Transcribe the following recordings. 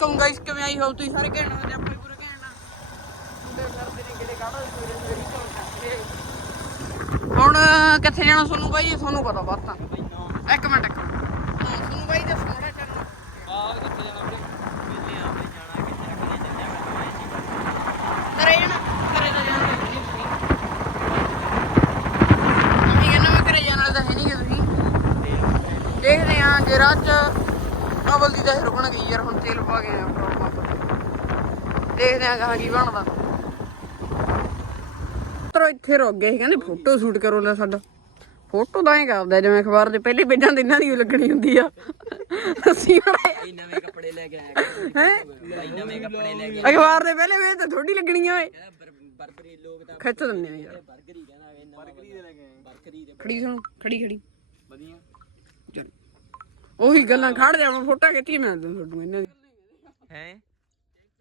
Welcome guys ਕਿਵੇਂ ਆਈ ਹੋ ਤੁਸੀਂ ਸਾਰੇ ਕਹਿਣ ਹੋ ਆਪਣੇ ਪੂਰੇ ਕਹਿਣਾ। ਮੁੰਡੇ ਫਿਰਦੇ ਨੇ ਕਿਹੜੇ ਕਾੜਾ ਸਵੇਰੇ ਸਵੇਰੇ ਘਰੋਂ ਹੁਣ ਕਿੱਥੇ ਜਾਣਾ ਤੁਹਾਨੂੰ ਬਾਈ? ਤੁਹਾਨੂੰ ਪਤਾ ਬਾਤ ਤਾਂ? ਇੱਕ ਮਿੰਟ ਇੱਕ ਮਿੰਟ। ਤੁਹਾਨੂੰ ਬਾਈ ਦੱਸੋ ਮੜਾ ਚੱਲ ਕਰੇ ਜਾਣਾ ਕਰੇ ਤਾਂ ਜਾਣਾ ਨਹੀਂ ਕਹਿੰਦਾ ਮੈਂ ਕਰੇ ਜਾਣਾ ਤਾਂ ਹੈ ਨਹੀਂ ਕਿ ਤੁਸੀਂ। ਦੇਖਦੇ ਆਂ ਜੇ ਰਾਹ ਚ ਅਵਲ ਦੀ ਤਾਂ ਇਹ ਰੁਕਣ ਗਈ ਯਾਰ ਹੁਣ ਤੇਲ ਪਾ ਗਏ ਆ ਪੈਟਰੋਲ ਪੰਪ ਦੇਖਦੇ ਆਂ ਕਹਾਂ ਕੀ ਬਣਦਾ। ਤਰੋ ਇੱਥੇ ਰੁਕ ਗਏ ਸੀ ਕਹਿੰਦੇ ਫੋਟੋ ਸ਼ੂਟ ਕਰੋ ਲੈ ਸਾਡਾ। ਫੋਟੋ ਤਾਂ ਹੀ ਕਰਦਾ ਜਿਵੇਂ ਅਖਬਾਰ ਦੇ ਪਹਿਲੇ ਪੇਜਾਂ ਤੇ ਇਹਨਾਂ ਦੀ ਲੱਗਣੀ ਹੁੰਦੀ ਆ। ਅਸੀਂ ਨਵੇਂ ਕੱਪੜੇ ਲੈ ਕੇ ਆਇਆ ਹੈ? ਨਵੇਂ ਕੱਪੜੇ ਲੈ ਕੇ ਅਖਬਾਰ ਦੇ ਪਹਿਲੇ ਵੇ ਤਾਂ ਥੋੜੀ ਲੱਗਣੀਆਂ ਓਏ। ਆਇਆ ਬਰਬਰੀ ਲੋਕ ਤਾਂ ਖਿੱਚ ਦਿੰਦੇ ਆ ਯਾਰ। ਬਰਗਰੀ ਕਹਿੰਦਾ ਬਰਗਰੀ ਦੇ ਲੈ ਕੇ ਆਏ। ਬਰਗਰੀ ਦੇ ਖੜੀ ਸੁਣ ਖੜੀ ਖੜੀ। ਵਧੀਆ। ਚਲੋ। ਉਹੀ ਗੱਲਾਂ ਖੜ ਜਾਣ ਫੋਟੋ ਖਿੱਚੀ ਮੈਂ ਦਿੰਦਾ ਤੁਹਾਨੂੰ ਇਹਨਾਂ ਦੀ। ਹੈ?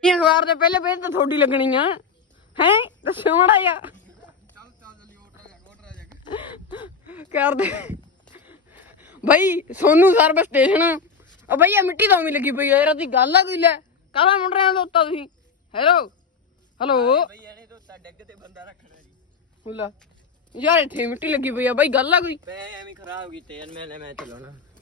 ਇਹ ਅਖਬਾਰ ਦੇ ਪਹਿਲੇ ਪੇਜ ਤਾਂ ਥੋੜੀ ਲੱਗਣੀਆਂ ਹੈ? ਦੱਸਿਓ ਮੜਾ ਜਾ ਕਰਦੇ। ਭਾਈ ਸੋਨੂ ਸਰਵਿਸ ਸਟੇਸ਼ਨ। ਉਹ ਭਾਈ ਇਹ ਮਿੱਟੀ ਤਾਂ ਉਵੇਂ ਲੱਗੀ ਪਈ ਆ ਯਾਰ ਦੀ ਗੱਲ ਆ ਕੋਈ ਲੈ। ਕਾਹਦਾ ਮੁੰਡ ਰਿਆਂ ਦਾ ਉੱਤਾ ਤੁਸੀਂ? ਹੈਲੋ? ਹੈਲੋ? ਭਾਈ ਇਹਨੇ ਤੋਂ ਤਾਂ ਡੱਗ ਤੇ ਬੰਦਾ ਰੱਖਣਾ ਜੀ। ਹੁਲਾ ਯਾਰ ਇੱਥੇ ਮਿੱਟੀ ਲੱਗੀ ਪਈ ਆ ਭਾਈ ਗੱਲ ਆ ਕੋਈ। ਐਵੇਂ ਖਰਾਬ ਕੀਤੇ ਯਾਰ ਮੈਂ ਲੈ ਮੈਂ ਚਲਾਉਣਾ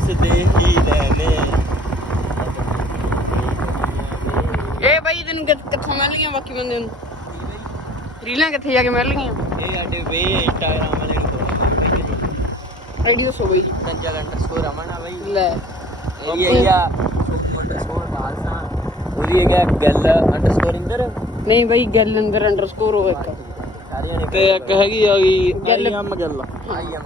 ਹੱਸਦੇ ਹੀ ਰਹਿਨੇ ਇਹ ਭਾਈ ਤੈਨੂੰ ਕਿ- ਕਿੱਥੋਂ ਮਿਲ ਗਈਆਂ ਬਾਕੀ ਬੰਦੇ ਨੂੰ? ਰੀਲਾਂ ਕਿੱਥੇ ਜਾ ਕੇ ਮਿਲ ਗਈਆਂ? ਇਹ ਸਾਡੇ ਵੇ ਇੰਸਟਾਗ੍ਰਾਮ ਵਾਲੇ ਨੂੰ ਫੋਲੋ ਬਾਈ ਆਈਡੀ ਦੱਸੋ ਬਾਈ ਜੀ। ਕੰਜਲ ਅੰਡਰਸਕੋਰ ਅਮਨ ਆ ਬਾਈ। ਲੈ। ਇਹਦੀ ਹੈਗੀ ਆ ਅੰਡਰਸਕੋਰ ਖਾਲਸਾ ਉਹਦੀ ਹੈਗਾ ਗੱਲ ਅੰਡਰਸਕੋਰ ਇੰਦਰ। ਨਹੀਂ ਬਾਈ ਗੱਲ ਅੰਦਰ ਅੰਡਰਸਕੋਰ ਹੋ ਇੱਕ। ਸਾਰਿਆਂ ਨੇ ਤੇ ਇੱਕ ਹੈਗੀ ਆ ਗਈ ਗੱਲ- ਐਮ ਗੱਲ। ਆਈ ਆ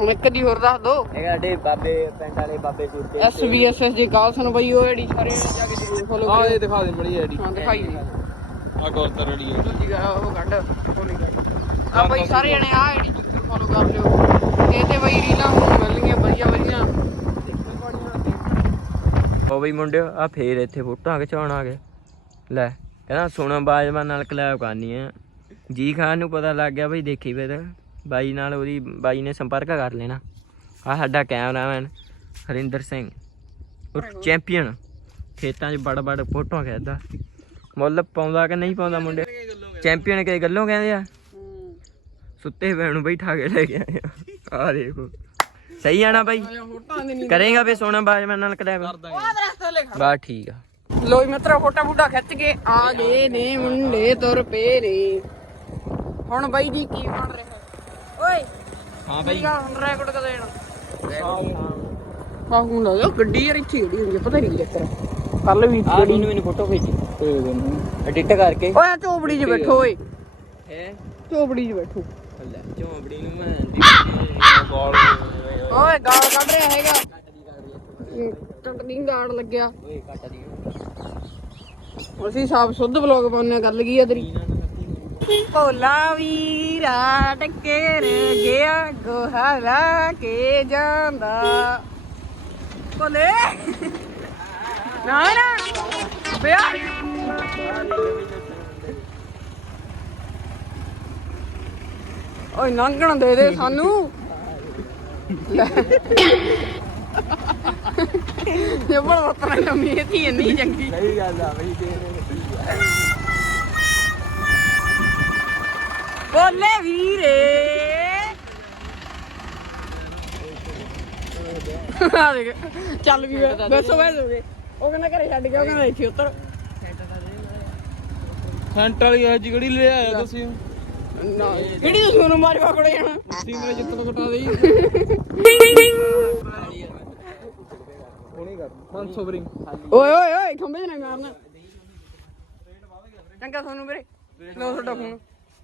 ਹੁਣ ਇੱਕ ਦੀ ਹੋਰ ਦੱਸ ਦੋ। ਇਹ ਸਾਡੇ ਬਾਬੇ ਪਿੰਡ ਵਾਲੇ ਬਾਬੇ ਸੁਰਤੇ ਐਸਬੀਐਸਐਸ ਜੀ। ਕਾਲਸਨ ਬਾਈ ਉਹ ਆਈਡੀ ਸਾਰੇ ਜਾ ਕੇ ਜ਼ਰੂਰ ਫੋਲੋ ਆ ਇਹ ਦਿਖਾ ਦੇ ਮੜੀ ਆਈਡੀ ਹਾਂ ਦਿਖਾਈ ਦੇ। ਆ ਗੌਰਤਰ ਰੜੀ ਦੂਜੀ ਗਾ- ਉਹ ਕੱਢ ਫੋਲੋ ਕੱਢ। ਆ ਬਾਈ ਸਾਰੇ ਜਣੇ ਆ ਆਈਡੀ ਜ਼ਰੂਰ ਫੋਲੋ ਕਰ ਲਿਓ। ਇਹ ਤੇ ਬਾਈ ਰੀਲਾਂ ਹੁਣ ਮਿਲ ਗਈਆਂ ਵਧੀਆ ਵਧੀਆ। ਉਹ ਬਈ ਮੁੰਡਿਓ ਆ ਫੇਰ ਇੱਥੇ ਫੋਟੋਆਂ ਖਿਚਾਉਣ ਆ ਗਏ ਲੈ ਕਹਿੰਦਾ ਸੋਨਾ ਬਾਜਵਾ ਨਾਲ ਕਲੈਬ ਕਰਨੀ ਆ। ਜੀ ਖਾਨ ਨੂੰ ਪਤਾ ਲੱਗ ਗਿਆ ਬਈ ਦੇਖੀ ਫਿਰ। ਬਾਈ ਨਾਲ ਉਹਦੀ ਬਾਈ ਨੇ ਸੰਪਰਕ ਕਰ ਲੈਣਾ। ਆ ਸਾਡਾ ਕੈਮਰਾਮੈਨ ਹਰਿੰਦਰ ਸਿੰਘ। ਉਹ ਚੈਂਪੀਅਨ। ਖੇਤਾਂ 'ਚ ਬੜ ਬੜ ਫੋਟੋਆਂ ਖਿੱਚਦਾ। ਮੁੱਲ ਪਾਉਂਦਾ ਕਿ ਨਹੀਂ ਪਾਉਂਦਾ ਮੁੰਡੇ? ਚੈਂਪੀਅਨ ਕੇ ਗੱਲੋਂ ਕਹਿੰਦੇ ਆ। ਸੁੱਤੇ ਪੈ ਨੂੰ ਬੈਠਾ ਕੇ ਲੈ ਕੇ ਆ। ਦੇਖੋ। ਸਹੀ ਆ ਨਾ ਬਾਈ? ਕਰੇਗਾ ਵੀ ਸੋਨਾ ਨਾਲ ਉਹ ਦਰਖਤ ਥੱਲੇ ਖੜ ਬਾ ਠੀਕ ਆ। ਲੋ ਮਿੱਤਰੋ ਫੋਟਾ ਫੂਟਾ ਖਿੱਚ ਕੇ ਆ ਗਏ ਨੇ ਮੁੰਡੇ ਤੁਰ ਪਏ ਹੁਣ ਬਾਈ ਜੀ ਕੀ ਬਣ ਰਿਹਾ? ਓਏ। ਹਾਂ ਬਈ। ਹੁਣ ਰੈਕੋਰਡ ਕਦੇ ਜਾਣਾ ਆਹ ਹੁਣ ਲੱਗਾ ਗੱਡੀ ਯਾਰ ਇੱਥੇ ਖੜੀ ਹੁੰਦੀ ਆ, ਪਤਾ ਨਹੀਂ ਚੱਕਰ ਕੱਲ ਵੀ ਆ ਗੱਡੀ ਮੈਨੂੰ ਮੈਨੂੰ ਫੋਟੋ ਖਿੱਚੀ। ਐਡਿਟ ਕਰਕੇ। ਓਏ ਝੋਪੜੀ 'ਚ ਬੈਠੋ ਓਏ। ਹੈ? ਝੋਪੜੀ 'ਚ ਬੈਠੋ। ਲੈ ਝੋਂਬੜੀ ਨੂੰ ਮੈਂ ਦੀ ਗੋਲ ਓਏ ਗਾਲ ਕੱਢ ਰਿਹਾ ਹੈਗਾ। ਟੰਟਿੰਗ ਗਾੜ ਲੱਗਿਆ। ਓਏ ਕੱਟ ਦੀ ਅਸੀਂ ਸਾਫ਼ ਸੁੱਧ ਬਲੌਗ ਪਾਉਂਦੇ ਆ ਗੱਲ ਕੀ ਆ ਤੇਰੀ? ਭੋਲਾ ਵੀਰਾ ਟੱਕਰ ਗਿਆ ਗੋਹਾ ਲਾ ਕੇ ਜਾਂਦਾ। ਭੋਲੇ! ਨਾ ਨਾ ਬਿਆ ਓਏ, ਨੰਗਣ ਦੇ ਦੇ ਸਾਨੂੰ। ਲੈ। ਇਹ ਬੜਾ ਵਤਨਾ ਨਮੀ ਥੀ ਇੰਨੀ ਚੰਗੀ। ਨਹੀਂ ਗੱਲ ਆ ਬਈ ਤੇ ਬੋਲੇ ਵੀਰੇ। ਆ ਦੇਖ ਚੱਲ ਵੀ ਬੈਸੋ ਬੈਸੋ ਦੇ ਉਹ ਕਹਿੰਦਾ ਘਰੇ ਛੱਡ ਗਿਆ ਉਹ ਕਹਿੰਦਾ ਇੱਥੇ ਉੱਤਰ। ਸੈਂਟਰ ਵਾਲੀ ਅੱਜ ਗੜੀ ਲੈ ਆਇਆ ਤੁਸੀਂ? ਨਾ ਕਿਹੜੀ ਤੂੰ ਸੋਨੂੰ ਮਾਰੀ ਪਕੜੇ ਜਾਣਾ? ਤੁਸੀਂ ਮੇਰੇ ਜਿੱਤ ਤੋਂ ਕਟਾ ਦੇਈ। ਹੁਣੇ ਕਰ 500 ਬਰਿੰਗ ਓਏ ਓਏ ਓਏ ਖੰਬੇ ਨਾ ਮਾਰਨਾ। ਚੰਗਾ ਸੋਨੂੰ ਵੀਰੇ। ਲਓ ਤੁਹਾਡਾ ਫੋਨ।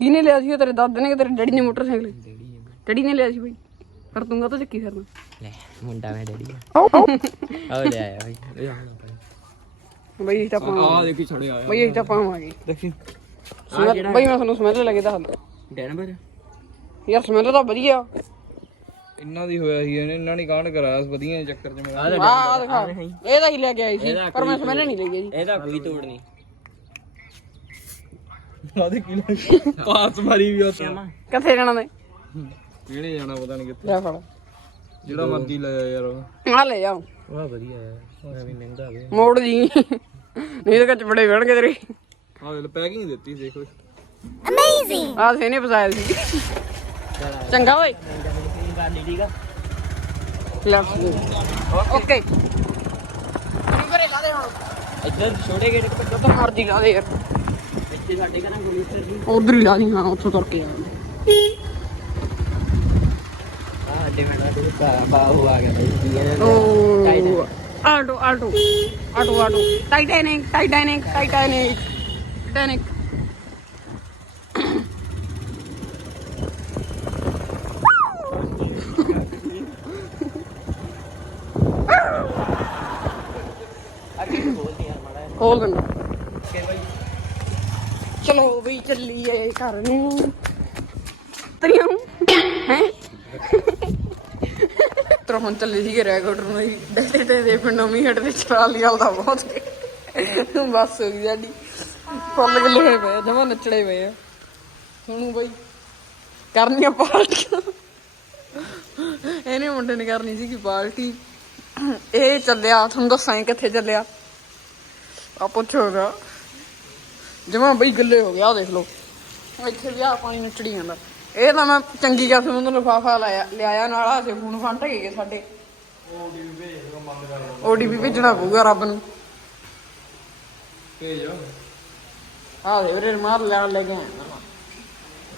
ਕਿਹਨੇ ਲਿਆ ਸੀ ਉਹ ਤੇਰੇ ਦਾਦੇ ਨੇ ਕਿ ਤੇਰੇ ਡੈਡੀ ਨੇ ਮੋਟਰਸਾਈਕਲ? ਡੈਡੀ ਨੇ ਲਿਆ ਸੀ ਬਈ। ਪਰ ਤੂੰ ਤਾਂ ਚੱਕੀ ਫਿਰਨਾ? ਲੈ ਮੁੰਡਾ ਮੈਂ ਡੈਡੀ ਆ। ਆ ਲੈ ਆਇਆ ਬਈ। ਇਹ ਆਉਣਾ। ਬਈ। ਇਹ ਤਾਂ ਆ ਪਾਵਾਂ ਦੇਖੀ ਛੜਿਆ ਆਇਆ। ਬਈ ਇਹ ਤਾਂ ਪਾਵਾਂਗੇ ਦੇਖੀ। ਬਈ ਮੈਂ ਤੁਹਾਨੂੰ ਸਮੈਲ ਲੱਗੇ ਦੱਸਦਾ। ਡੈਨਵਰ ਯਾਰ ਸਮੈਲ ਤਾਂ ਵਧੀਆ। ਇਹਨਾਂ ਦੀ ਹੋਇਆ ਸੀ ਇਹਨੇ ਇਹਨਾਂ ਨੇ ਕਾਂਡ ਕਰਾਇਆ ਇਸ ਵਧੀਆ ਚੱਕਰ 'ਚ ਮੇਰਾ। ਆ ਆ ਆ ਦਿਖਾ। ਇਹ ਤਾਂ ਹੀ ਲੈ ਕੇ ਆਈ ਸੀ ਪਰ ਮੈਂ ਸਮੈਲ ਨਹੀਂ ਲਈ ਜੀ ਇਹਦਾ ਕੋਈ ਤੋੜ ਨਹੀਂ। ਆਦੇ ਕੀ ਲੱਗ ਪਾਸ ਮਾਰੀ ਵੀ ਉੱਥੇ ਕਿੱਥੇ ਜਾਣਾ ਨੇ ਕਿਹੜੇ ਜਾਣਾ ਪਤਾ ਨਹੀਂ ਕਿੱਥੇ। ਲੈ ਫੜ। ਜਿਹੜਾ ਮਰਜ਼ੀ ਲੈ ਜਾ ਯਾਰ ਉਹ। ਆ ਲੈ ਜਾ ਵਾਹ ਵਧੀਆ ਹੈ। ਉਹ ਵੀ ਮਹਿੰਗਾ ਹੋਵੇ ਮੋੜ ਜੀ। ਨਹੀਂ ਤਾਂ ਕੱਚ ਬੜੇ ਵੜਨਗੇ ਤੇਰੇ। ਆ ਵੇ ਪੈਕਿੰਗ ਦਿੱਤੀ ਦੇਖ ਲੈ ਆ ਸੇ ਨੇ ਫਸਾਇਆ ਸੀ। ਚੰਗਾ ਓਏ। ਆ ਲੈ ਓਕੇ। ਤੂੰ ਘਰੇ ਲਾ ਦੇ ਹੁਣ। ਇੱਧਰ ਛੋਟੇ ਗੇਟ ਤੇ ਜਦੋਂ ਮਰਜ਼ੀ ਲਾ ਦੇ ਯਾਰ। ਸਾਡੇ ਘਰਾਂ ਦੀ ਉਧਰ ਹੀ ਲਾ ਦੀ ਹਾਂ ਉੱਥੋਂ ਤੁਰ ਕੇ ਆਉਂਦੇ ਆ ਅੱਡੇ ਮੈਂ ਦਾ ਬਾਹੂ ਆ ਗਿਆ ਬਈ ਕੀ ਹੈ ਓ auto auto auto auto. Titanic Titanic Titanic Titanic ਅੱਗੇ ਬੋਲਦੀ ਯਾਰ ਮਾੜਾ ਜਿਹਾ। ਖੋਲ ਦਿੰਦਾ। ਕਿ ਬਈ। ਚਲੋ ਵੀ ਚੱਲੀਏ ਘਰ ਨੂੰ। ਤਰੀਆਂ ਹੈ? ਤਰ ਹੁਣ ਚੱਲੇ ਸੀਗੇ ਰੈਗੋਟਰ ਨੂੰ ਹੀ ਡੇਟੇ ਤੇ ਦੇ ਪਿੰਡੋਂ ਮੀ ਹਟ ਦੇ ਚਰਾਲੀ ਵਾਲ ਦਾ ਬਹੁਤ। ਬਸ ਹੋ ਗਈ ਸਾਡੀ। ਫੁੱਲ ਗੱਲੇ ਹੋਏ ਪਏ ਜਮਾ ਨੱਚੜੇ ਪਏ ਆ। ਸੁਣੂ ਬਈ ਕਰਨੀਆਂ ਪਾਰਟੀਆਂ। ਇਹਨੇ ਮੁੰਡੇ ਨੇ ਕਰਨੀ ਸੀ ਕਿ ਪਾਰਟੀ। ਇਹ ਚੱਲਿਆ, ਤੁਹਾਨੂੰ ਦੱਸਾਂ ਕਿੱਥੇ ਚੱਲਿਆ। ਆ ਪੁੱਛੋਗਾ ਜਮਾ ਬਈ ਗੱਲੇ ਹੋ ਗਿਆ ਦੇਖ ਲਓ। ਇੱਥੇ ਵੀ ਆ ਪਾਣੀ ਨੱਚੜੀ ਜਾਂਦਾ। ਇਹ ਤਾਂ ਮੈਂ ਚੰਗੀ ਗੱਲ ਸੁਣਨ ਨੂੰ ਲਿਫਾਫਾ ਲਾਇਆ ਲਿਆਇਆ ਨਾਲ ਆ ਸੇ ਫੋਨ ਫੰਟ ਗਏ ਸਾਡੇ। ਓਡੀਪੀ ਭੇਜਣਾ ਪਊਗਾ ਰੱਬ ਨੂੰ। ਭੇਜ। ਆ ਦੇ ਵੀਰੇ ਮਾਰ ਲੈ ਲੈ ਕੇ ਆਇਆ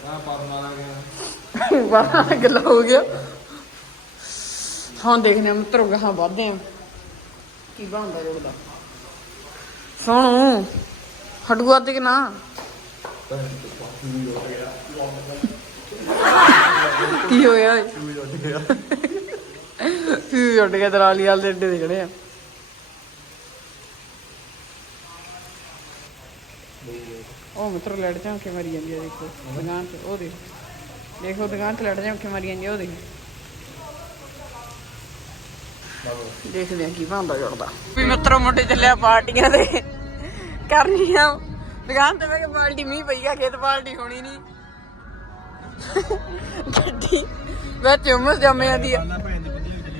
ਆ ਪਰ ਮਾਰਾ ਗਿਆ। ਬਾਹਰ ਗੱਲਾ ਹੋ ਗਿਆ। ਹਾਂ ਦੇਖਦੇ ਹਾਂ ਮਿੱਤਰੋ ਗਾਹਾਂ ਵਧਦੇ ਆ ਕੀ ਬਣਦਾ ਜੋੜਦਾ ਸੁਣੋ। ਹਟੂਆ ਤੇ ਕੀ ਹੋਇਆ ਏ ਕੀ ਉੱਡ ਗਿਆ ਦਰਾਲੀ ਵਾਲ ਦੇ ਅੱਡੇ ਦੇ ਆ ਉਹ ਮਿੱਤਰ ਲੜ ਝਾਂਕੇ ਮਾਰੀ ਜਾਂਦੀ ਆ, ਦੇਖੋ, ਦੁਕਾਨ ਤੇ, ਉਹ ਦੇਖ। ਦੇਖੋ, ਦੁਕਾਨ ਤੇ ਲੜ ਝਾਂਕੇ ਮਾਰੀ ਜਾਂਦੀ ਆ, ਉਹ ਦੇਖ। ਦੇਖਦੇ ਆ ਕੀ ਬਣਦਾ ਜੁੜਦਾ। ਵੀ ਮਿੱਤਰੋ, ਮੁੰਡੇ ਚੱਲਿਆ ਪਾਰਟੀਆਂ ਕਰਨੀ ਕਰਨੀਆਂ ਦੁਕਾਨ ਤੇ ਮੈਂ ਕਿ ਪਾਰਟੀ ਮੀਂਹ ਪਈ ਆ, ਖੇਤ ਪਾਰਟੀ ਹੋਣੀ ਨਹੀਂ ਗੱਡੀ ਵਿੱਚ ਹੁਮਸ ਜੰਮ ਜਾਂਦੀ ਆ।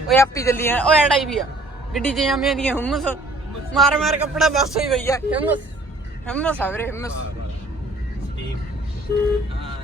ਓਏ ਆਪੀ ਚੱਲੀ ਆ, ਓਏ ਐੜਾਈ ਵੀ ਆ। ਗੱਡੀ 'ਚ ਜੰਮ ਜਾਂਦੀਆਂ ਹੁਮਸ। ਮਾਰ ਮਾਰ ਕੱਪੜਾ ਬਸ ਹੋਈ ਪਈ ਆ, ਹਿੰਮਸ। ਹਿੰਮਸ ਆ ਵੀਰੇ, ਹਿੰਮਸ। ਆ